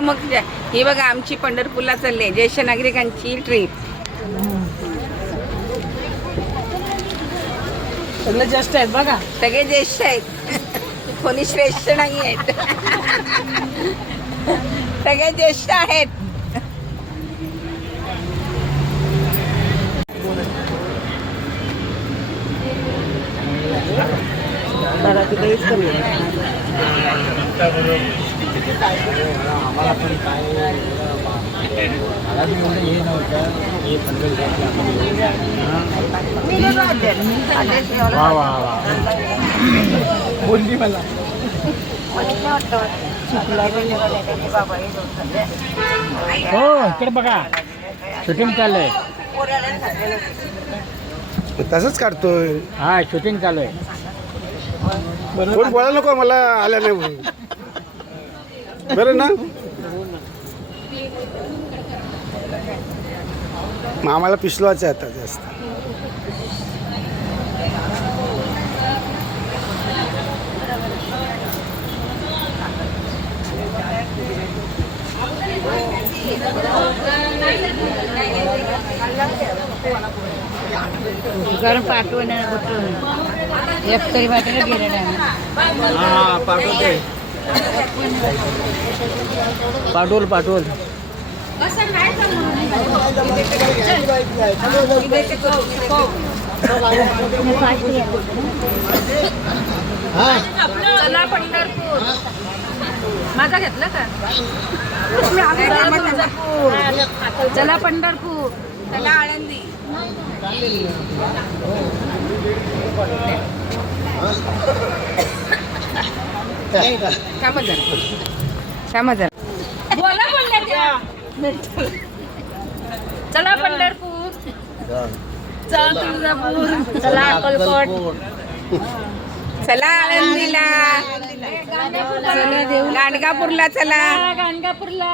मग ही बघा आमची पंढरपूरला चालली ज्येष्ठ नागरिकांची ट्रिप. सगळे ज्येष्ठ आहेत बघा. सगळे ज्येष्ठ आहेत, कोणी श्रेष्ठ नाही आहेत. सगळे ज्येष्ठ आहेत. बोलली मला हो इकडे बघा शूटिंग चाललंय. तसंच काढतोय. हा शूटिंग चालू आहे. कोण बोलायला नको मला आल्या नाही म्हणून. बरं ना मग आम्हाला पिसलवायचं आहे आता जास्त. गरम पाठवून एक तरी वाटेला गेलं नाही. हा पाठवते. पाठवल चला पंढरपूर. माझा घेतला का? चला पंढरपूर. चला आळंदी. बोला बोलल्या. चला पंढरपूर. चला तुळजापूर. चला अक्कलकोट. चला आळंदीला. गाणगापूरला चला. गाणगापूरला.